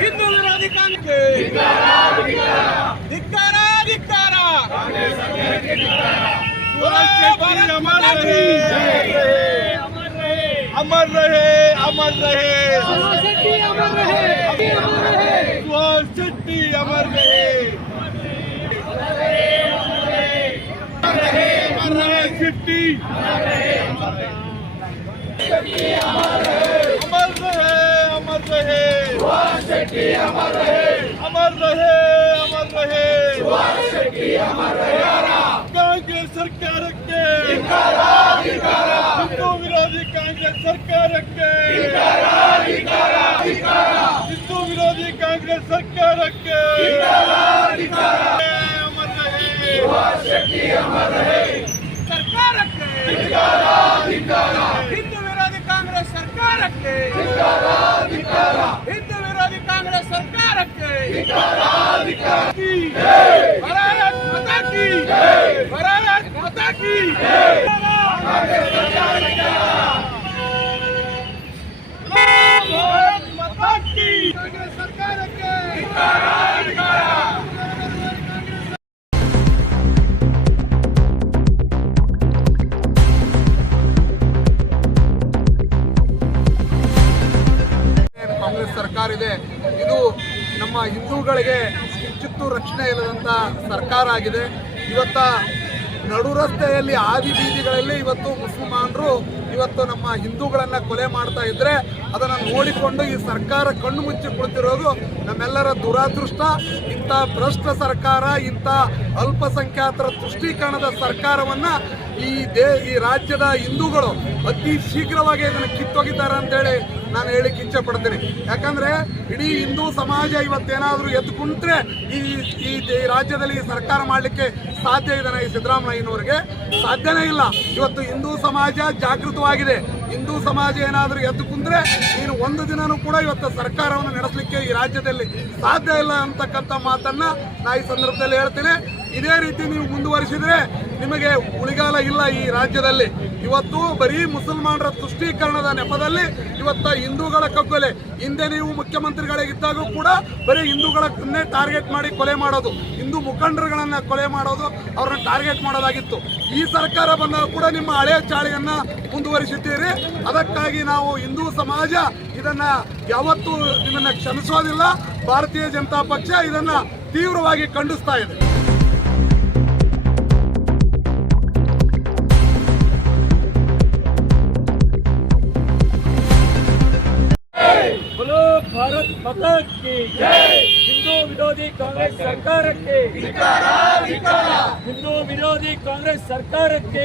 ಹಿಂದೂ ವಿರೋಧಿ ಕಾಂಗ್ರೆಸ್ಗೆ ಧಿಕ್ಕಾರ ಧಿಕ್ಕಾರ अमर रहे अमर रहे सुभाष शेट्टी अमर रहे शेट्टी अमर रहे सुभाष शेट्टी अमर रहे शेट्टी अमर रहे कांग्रेस सरकारಕ್ಕೆ ಹಿಂದೂ ವಿರೋಧಿ ಕಾಂಗ್ರೆಸ್ ಸರ್ಕಾರಕ್ಕೆ ಹಿಂದೂ ವಿರೋಧಿ ಕಾಂಗ್ರೆಸ್ ಸರ್ಕಾರಕ್ಕೆ ಅಮರ್ ರಹೇ ಸರ್ಕಾರಕ್ಕೆ ಹಿಂದೂ ವಿರೋಧಿ ಕಾಂಗ್ರೆಸ್ ಸರ್ಕಾರಕ್ಕೆ ಹಿಂದೂ ವಿರೋಧಿ ಕಾಂಗ್ರೆಸ್ ಸರ್ಕಾರಕ್ಕೆ ಭಾರತ್ ಮಾತಾ ಕಿ ಭಾರತ್ ಮಾತಾ ಕಿ ಕಾಂಗ್ರೆಸ್ ಸರ್ಕಾರ ಇದೆ. ಇದು ನಮ್ಮ ಹಿಂದೂಗಳಿಗೆ ಕಿಂಚಿತ್ತೂ ರಕ್ಷಣೆ ಇಲ್ಲದಂತ ಸರ್ಕಾರ ಆಗಿದೆ. ಇವತ್ತ ನಡು ರಸ್ತೆಯಲ್ಲಿ ಆದಿ ಬೀದಿಗಳಲ್ಲಿ ಇವತ್ತು ಮುಸಲ್ಮಾನರು ಇವತ್ತು ನಮ್ಮ ಹಿಂದೂಗಳನ್ನ ಕೊಲೆ ಮಾಡ್ತಾ ಇದ್ರೆ ಅದನ್ನು ನೋಡಿಕೊಂಡು ಈ ಸರ್ಕಾರ ಕಣ್ಣು ಮುಚ್ಚಿ ಕುಳಿತಿರೋದು ನಮ್ಮೆಲ್ಲರ ದುರಾದೃಷ್ಟ. ಇಂಥ ಭ್ರಷ್ಟ ಸರ್ಕಾರ, ಇಂಥ ಅಲ್ಪಸಂಖ್ಯಾತರ ತುಷ್ಟೀಕರಣದ ಸರ್ಕಾರವನ್ನ ಈ ರಾಜ್ಯದ ಹಿಂದೂಗಳು ಅತಿ ಶೀಘ್ರವಾಗಿ ಇದನ್ನು ಕಿತ್ತೊಗಿದ್ದಾರೆ ಅಂತೇಳಿ ನಾನು ಹೇಳಿಕ್ಕೆ ಇಚ್ಛೆ ಪಡ್ತೀನಿ. ಯಾಕಂದ್ರೆ ಇಡೀ ಹಿಂದೂ ಸಮಾಜ ಇವತ್ತೇನಾದ್ರೂ ಎದ್ದು ಕುಂತ್ರೆ ಈ ರಾಜ್ಯದಲ್ಲಿ ಸರ್ಕಾರ ಮಾಡಲಿಕ್ಕೆ ಸಾಧ್ಯ ಇದೆ. ಈ ಸಿದ್ದರಾಮಯ್ಯನವರಿಗೆ ಸಾಧ್ಯನೇ ಇಲ್ಲ. ಇವತ್ತು ಹಿಂದೂ ಸಮಾಜ ಜಾಗೃತವಾಗಿದೆ. ಹಿಂದೂ ಸಮಾಜ ಏನಾದರೂ ಎದ್ದು ಕುಂತ್ರೆ ನೀನು ಒಂದು ದಿನನೂ ಕೂಡ ಇವತ್ತು ಸರ್ಕಾರವನ್ನು ನಡೆಸಲಿಕ್ಕೆ ಈ ರಾಜ್ಯದಲ್ಲಿ ಸಾಧ್ಯ ಇಲ್ಲ ಅಂತಕ್ಕಂಥ ಮಾತನ್ನ ನಾ ಈ ಸಂದರ್ಭದಲ್ಲಿ ಹೇಳ್ತೇನೆ. ಇದೇ ರೀತಿ ನೀವು ಮುಂದುವರಿಸಿದ್ರೆ ನಿಮಗೆ ಉಳಿಗಾಲ ಇಲ್ಲ ಈ ರಾಜ್ಯದಲ್ಲಿ. ಇವತ್ತು ಬರೀ ಮುಸಲ್ಮಾನರ ತುಷ್ಟೀಕರಣದ ನೆಪದಲ್ಲಿ ಇವತ್ತು ಹಿಂದೂಗಳ ಕಗ್ಗೊಲೆ. ಹಿಂದೆ ನೀವು ಮುಖ್ಯಮಂತ್ರಿಗಳಿದ್ದಾಗೂ ಕೂಡ ಬರೀ ಹಿಂದೂಗಳನ್ನೇ ಟಾರ್ಗೆಟ್ ಮಾಡಿ ಕೊಲೆ ಮಾಡೋದು, ಹಿಂದೂ ಮುಖಂಡರುಗಳನ್ನ ಕೊಲೆ ಮಾಡೋದು, ಅವ್ರನ್ನ ಟಾರ್ಗೆಟ್ ಮಾಡೋದಾಗಿತ್ತು. ಈ ಸರ್ಕಾರ ಬಂದಾಗ ಕೂಡ ನಿಮ್ಮ ಹಳೆಯ ಚಾಳಿಯನ್ನ ಮುಂದುವರಿಸಿದ್ದೀರಿ. ಅದಕ್ಕಾಗಿ ನಾವು ಹಿಂದೂ ಸಮಾಜ ಇದನ್ನ ಯಾವತ್ತೂ ಇದನ್ನ ಕ್ಷಮಿಸೋದಿಲ್ಲ. ಭಾರತೀಯ ಜನತಾ ಪಕ್ಷ ಇದನ್ನ ತೀವ್ರವಾಗಿ ಖಂಡಿಸ್ತಾ ಇದೆ. भारत माता की जय। हिंदू विरोधी कांग्रेस सरकार के हिंदू विरोधी कांग्रेस सरकार के